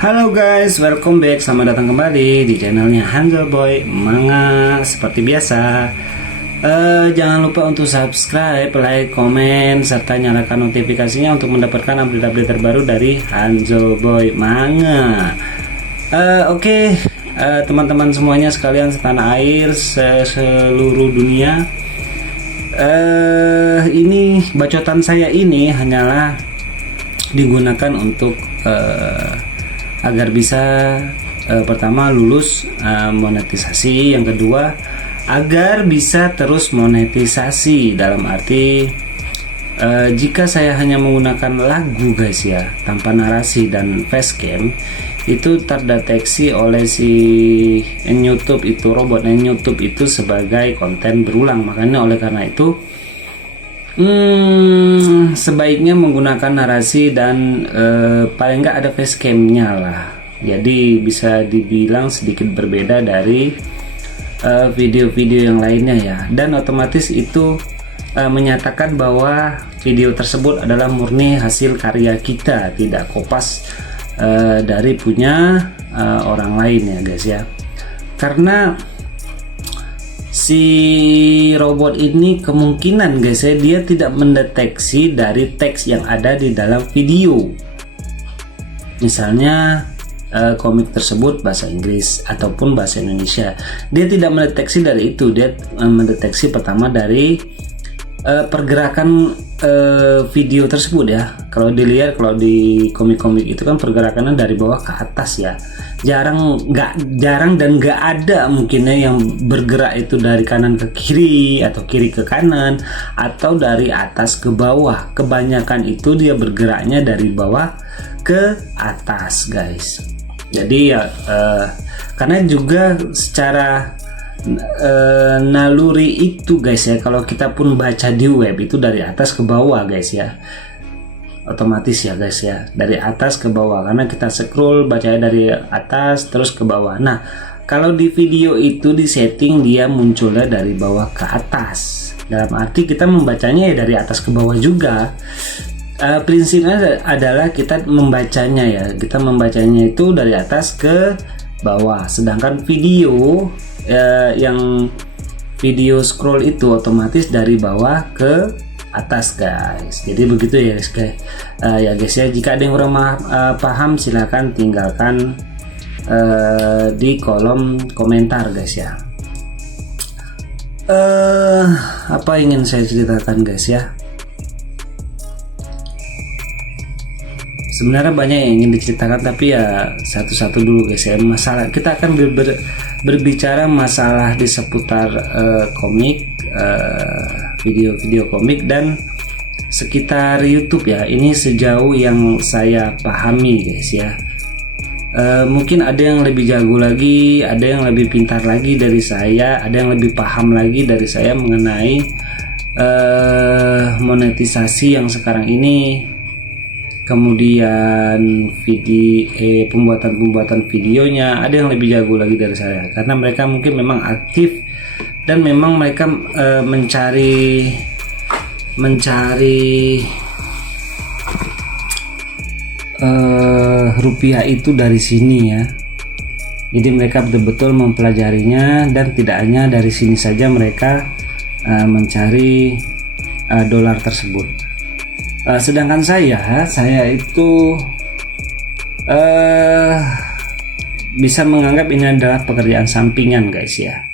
Halo guys, welcome back. Selamat datang kembali di channelnya Hanzo Boy Manga. Seperti biasa, jangan lupa untuk subscribe, like, komen, serta nyalakan notifikasinya untuk mendapatkan update-update terbaru dari Hanzo Boy Manga. Oke, teman-teman semuanya sekalian setanah air seluruh dunia. Ini bacotan saya ini hanyalah digunakan untuk agar bisa pertama lulus monetisasi, yang kedua agar bisa terus monetisasi, dalam arti jika saya hanya menggunakan lagu guys ya, tanpa narasi dan facecam, itu terdeteksi oleh si YouTube itu, robot YouTube itu sebagai konten berulang. Makanya oleh karena itu sebaiknya menggunakan narasi dan paling nggak ada facecamnya lah. Jadi bisa dibilang sedikit berbeda dari video-video yang lainnya ya. Dan otomatis itu menyatakan bahwa video tersebut adalah murni hasil karya kita, tidak kopas dari punya orang lain ya guys ya. Karena si robot ini kemungkinan guys ya, dia tidak mendeteksi dari teks yang ada di dalam video. Misalnya komik tersebut bahasa Inggris ataupun bahasa Indonesia, dia tidak mendeteksi dari itu. Dia mendeteksi pertama dari pergerakan video tersebut ya. Kalau dilihat, kalau di komik-komik itu kan pergerakannya dari bawah ke atas ya. Jarang dan nggak ada mungkinnya yang bergerak itu dari kanan ke kiri atau kiri ke kanan atau dari atas ke bawah. Kebanyakan itu dia bergeraknya dari bawah ke atas guys. Jadi ya karena juga secara naluri itu guys ya, kalau kita pun baca di web itu dari atas ke bawah guys ya, otomatis ya guys ya, dari atas ke bawah, karena kita scroll bacanya dari atas terus ke bawah. Nah kalau di video itu di setting dia munculnya dari bawah ke atas, dalam arti kita membacanya ya dari atas ke bawah juga. Prinsipnya adalah kita membacanya ya, kita membacanya itu dari atas ke bawah, sedangkan video yang video scroll itu otomatis dari bawah ke atas guys. Jadi begitu ya guys. Ya guys ya, jika ada yang kurang paham silahkan tinggalkan di kolom komentar guys ya. Apa ingin saya ceritakan guys ya, sebenarnya banyak yang ingin diceritakan, tapi ya satu-satu dulu guys ya. Masalah kita akan berbicara masalah di seputar komik, video-video komik dan sekitar YouTube ya. Ini sejauh yang saya pahami guys ya. Mungkin ada yang lebih jago lagi, ada yang lebih pintar lagi dari saya, ada yang lebih paham lagi dari saya mengenai monetisasi yang sekarang ini. Kemudian pembuatan videonya, ada yang lebih jago lagi dari saya, karena mereka mungkin memang aktif dan memang mereka mencari rupiah itu dari sini ya. Jadi mereka betul-betul mempelajarinya, dan tidak hanya dari sini saja mereka mencari dolar tersebut. Sedangkan saya itu bisa menganggap ini adalah pekerjaan sampingan guys ya.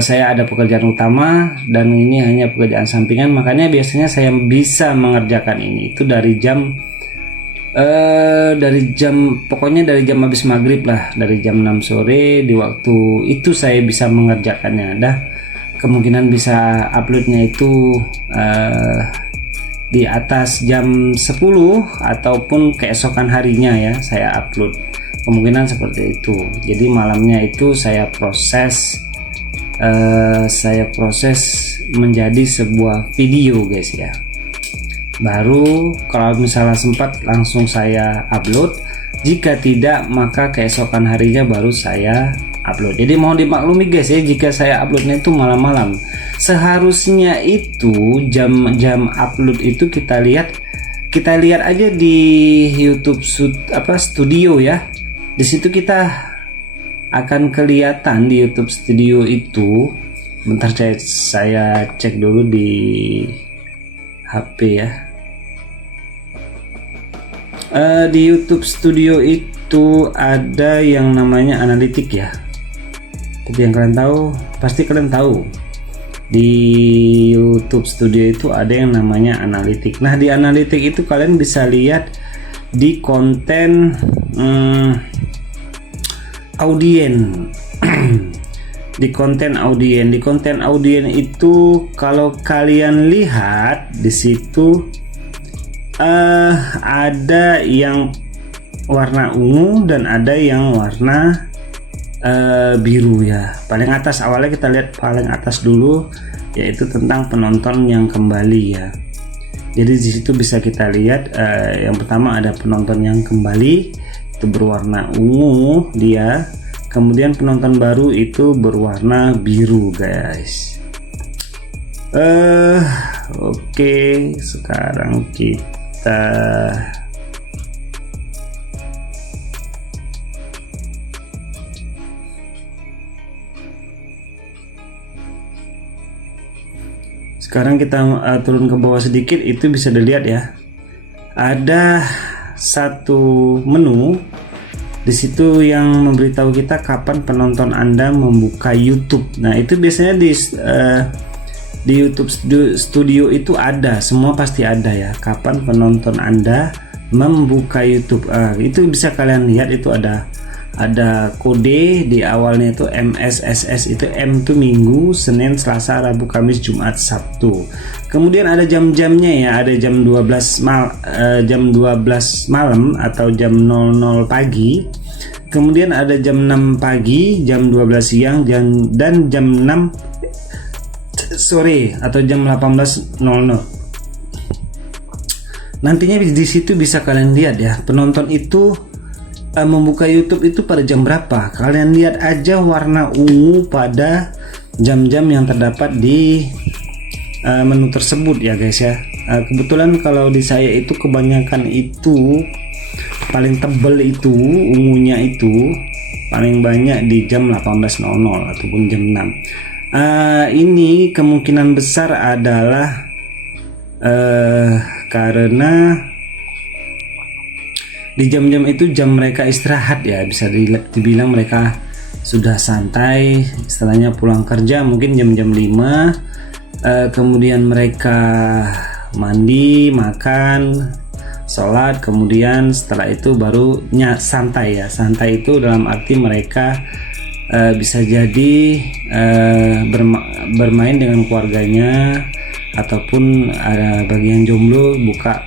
Saya ada pekerjaan utama dan ini hanya pekerjaan sampingan, makanya biasanya saya bisa mengerjakan ini itu dari jam pokoknya dari jam habis maghrib lah, dari jam 6 sore di waktu itu saya bisa mengerjakannya. Kemungkinan bisa uploadnya itu di atas jam 10 ataupun keesokan harinya ya saya upload, kemungkinan seperti itu. Jadi malamnya itu saya proses menjadi sebuah video guys ya. Baru kalau misalnya sempat langsung saya upload, jika tidak maka keesokan harinya baru saya upload. Jadi mohon dimaklumi guys ya, jika saya uploadnya itu malam-malam. Seharusnya itu jam upload itu kita lihat kita lihat aja di YouTube Studio ya. Di situ kita akan kelihatan di YouTube Studio itu. Bentar saya cek dulu di HP ya. Di YouTube Studio itu ada yang namanya analitik ya. Tapi yang kalian tahu, pasti kalian tahu, di YouTube Studio itu ada yang namanya analitik. Nah, di analitik itu kalian bisa lihat di konten audien. Di konten audien itu kalau kalian lihat di situ ada yang warna ungu dan ada yang warna biru ya. Paling atas, awalnya kita lihat paling atas dulu, yaitu tentang penonton yang kembali ya. Jadi di situ bisa kita lihat yang pertama ada penonton yang kembali, itu berwarna ungu dia. Kemudian penonton baru itu berwarna biru guys. Oke, sekarang kita turun ke bawah sedikit, itu bisa dilihat ya. Ada satu menu di situ yang memberitahu kita kapan penonton Anda membuka YouTube. Nah, itu biasanya di YouTube Studio itu ada, semua pasti ada ya. Kapan penonton Anda membuka YouTube. Itu bisa kalian lihat, itu ada kode di awalnya itu MSSS, itu M itu Minggu, Senin, Selasa, Rabu, Kamis, Jumat, Sabtu. Kemudian ada jam-jamnya ya, ada jam 12 malam atau jam 00 pagi. Kemudian ada jam 6 pagi, jam 12 siang, dan jam 6 sore atau jam 18.00. Nantinya di situ bisa kalian lihat ya, penonton itu membuka YouTube itu pada jam berapa. Kalian lihat aja warna ungu pada jam-jam yang terdapat di menu tersebut ya guys ya. Kebetulan kalau di saya itu kebanyakan itu paling tebel itu ungunya itu paling banyak di jam 18.00 ataupun jam 6. Ini kemungkinan besar adalah karena di jam-jam itu jam mereka istirahat ya, bisa dibilang mereka sudah santai, istilahnya pulang kerja mungkin jam-jam 5. Kemudian mereka mandi, makan, sholat, kemudian setelah itu baru santai ya. Santai itu dalam arti mereka bisa jadi bermain dengan keluarganya, ataupun bagi yang jomblo buka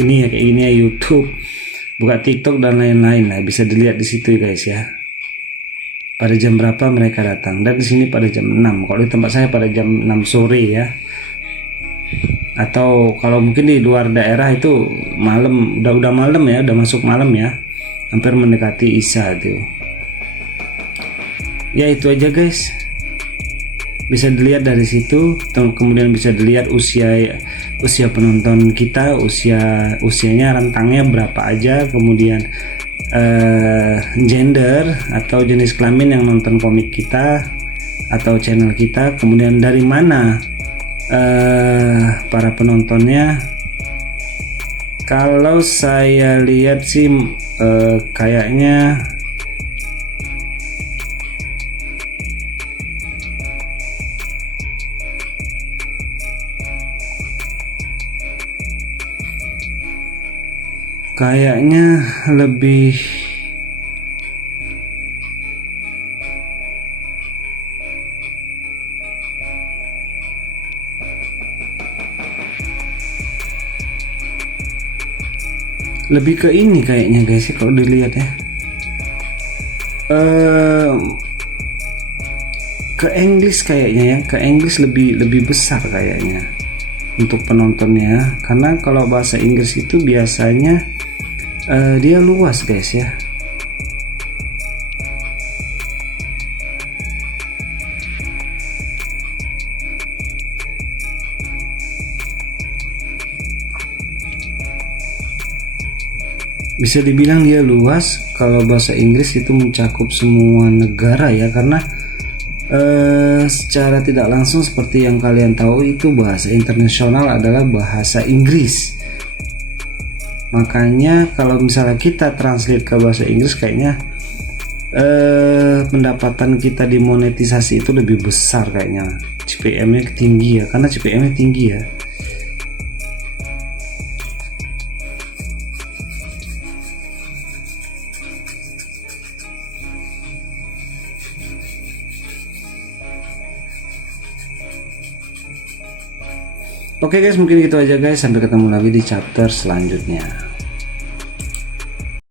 ini ya, kayak ini ya, YouTube, buka TikTok dan lain-lain. Nah, bisa dilihat di situ guys ya, pada jam berapa mereka datang. Dan di sini pada jam 6. Kalau di tempat saya pada jam 6 sore ya. Atau kalau mungkin di luar daerah itu malam, udah malam ya, udah masuk malam ya, hampir mendekati Isya itu. Ya itu aja guys, bisa dilihat dari situ. Kemudian bisa dilihat usia penonton kita, usianya rentangnya berapa aja, kemudian gender atau jenis kelamin yang nonton komik kita atau channel kita, kemudian dari mana para penontonnya. Kalau saya lihat sih kayaknya lebih ke ini kayaknya guys ya, kalau dilihat ya, ke English kayaknya ya, ke English lebih besar kayaknya untuk penontonnya, karena kalau bahasa Inggris itu biasanya dia luas guys ya. bisa dibilang dia luas. Kalau bahasa Inggris itu mencakup semua negara ya, karena secara tidak langsung seperti yang kalian tahu itu bahasa internasional adalah bahasa Inggris. Makanya kalau misalnya kita translate ke bahasa Inggris, kayaknya pendapatan kita di monetisasi itu lebih besar kayaknya. CPM-nya tinggi ya, karena CPM-nya tinggi ya. Oke guys, mungkin gitu aja guys. Sampai ketemu lagi di chapter selanjutnya.